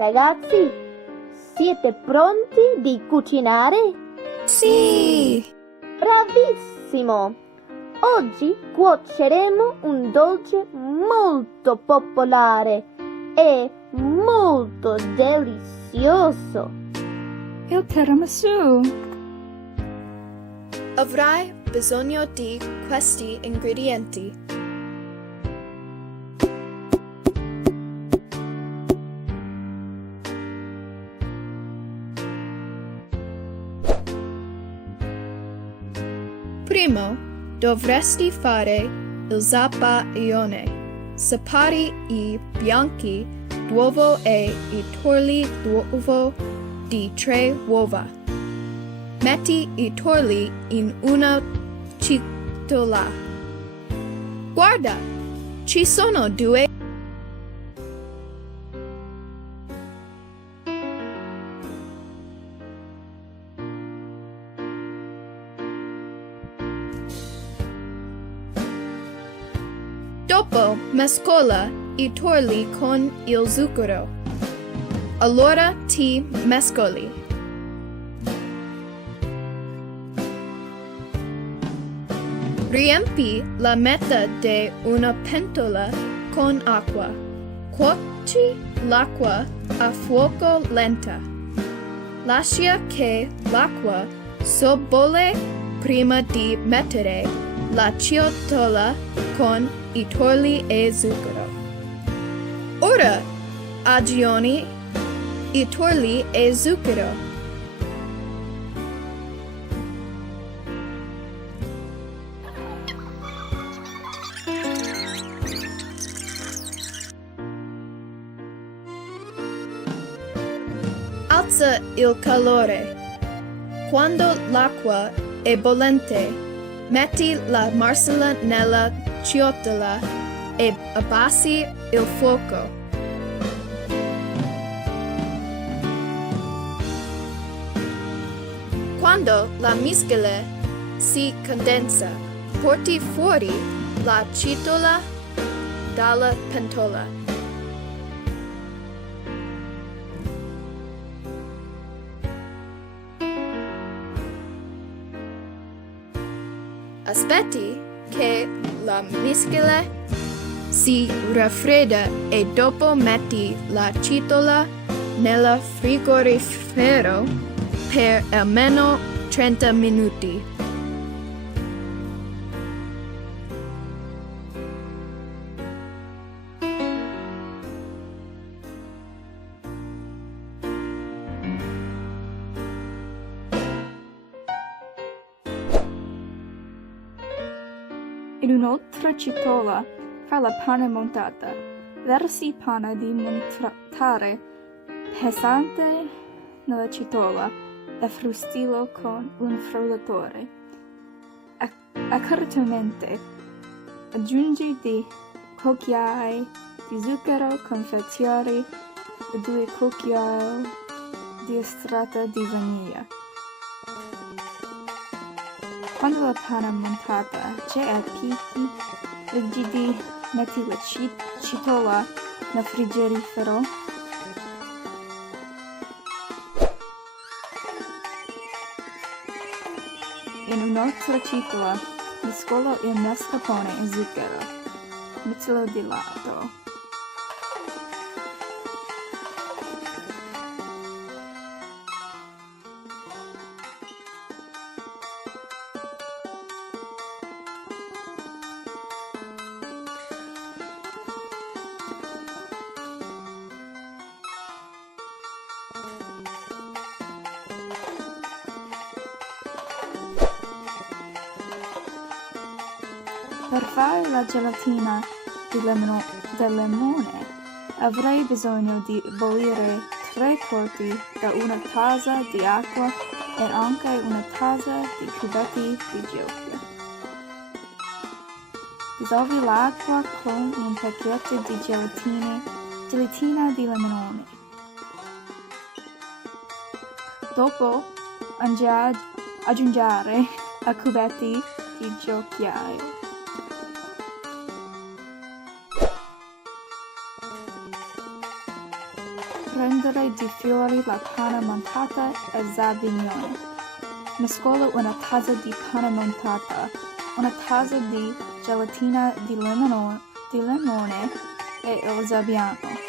Ragazzi, siete pronti di cucinare? Sì! Bravissimo! Oggi cuoceremo un dolce molto popolare e molto delizioso. Il tiramisù! Avrai bisogno di questi ingredienti. Primo, dovresti fare il zabaione. Separi i bianchi d'uovo e i torli d'uovo di 3 uova. Metti i torli in una ciotola. Guarda, ci sono 2. Dopo mescola i torli con il zucchero. Allora ti mescoli. Riempi la metà di una pentola con acqua. Cuoci l'acqua a fuoco lento. Lascia che l'acqua sobbolle prima di mettere la ciotola con i torli e zucchero. Ora aggiungi i torli e zucchero. Alza il calore. Quando l'acqua è bollente, metti la marsala nella ciotola e abbassi il fuoco. Quando la miscela si condensa, porti fuori la ciotola dalla pentola. Aspetti che la miscela si raffredda e dopo metti la ciotola nel frigorifero per almeno 30 minuti. In un'altra ciotola, fra la panna montata, versi panna di montare pesante nella ciotola e frustilo con un frullatore. Accuratamente aggiungi 2 cucchiai di zucchero confezioni e 2 cucchiai di estratto di vaniglia. Quando la panna montata è a picchi rigidi, metti la ciotola nel frigorifero. In un'altra ciotola mescolo il mascarpone e zucchero. Mettilo di lato. Per fare la gelatina del limone avrei bisogno di bollire 3 quarti da una tazza di acqua e anche una tazza di cubetti di ghiaccio. Dissolvi l'acqua con un pacchetto di gelatina di limone. Dopo aggiungere a cubetti di ghiaccio. Prendere di fiori la panna montata e zabaione. Mescolo una tazza di panna montata, una tazza di gelatina di limone e il zabaione.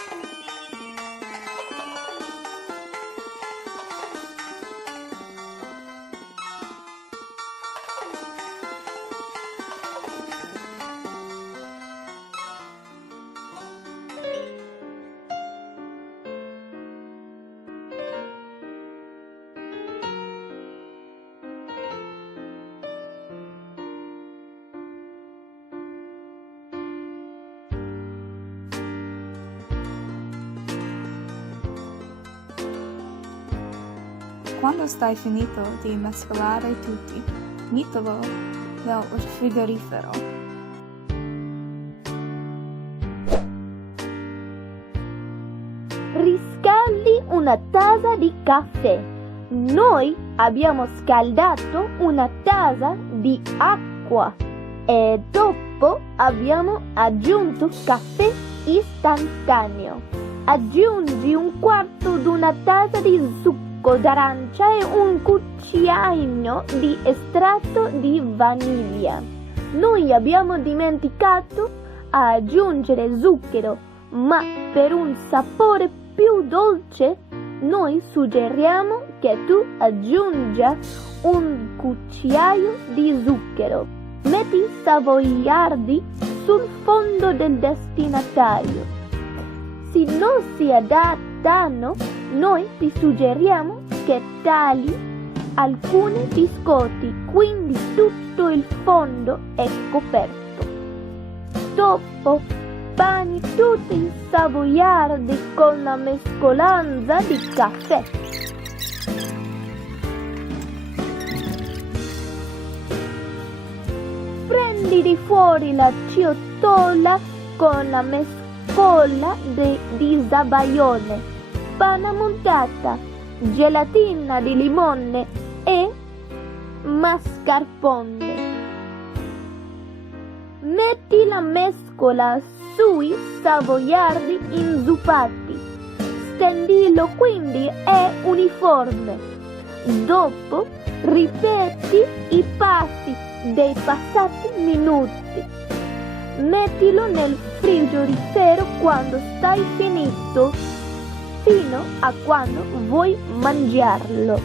Quando stai finito di mescolare tutti, mettilo nel frigorifero. Riscaldi una tazza di caffè. Noi abbiamo scaldato una tazza di acqua e dopo abbiamo aggiunto caffè istantaneo. Aggiungi un quarto di una tazza di zucchero d'arancia e un cucchiaino di estratto di vaniglia. Noi abbiamo dimenticato a aggiungere zucchero, ma per un sapore più dolce noi suggeriamo che tu aggiunga un cucchiaio di zucchero. Metti i savoiardi sul fondo del destinatario. Se non si adattano, noi ti suggeriamo che tagli alcuni biscotti, quindi tutto il fondo è coperto. Dopo bagni tutti i savoiardi con la mescolanza di caffè. Prendi di fuori la ciotola con la mescola di Zabaione, panna montata, gelatina di limone e mascarpone. Metti la mescola sui savoiardi inzuppati. Stendilo quindi è uniforme. Dopo ripeti i passi dei passati minuti. Mettilo nel frigorifero quando stai finito, fino a quando vuoi mangiarlo.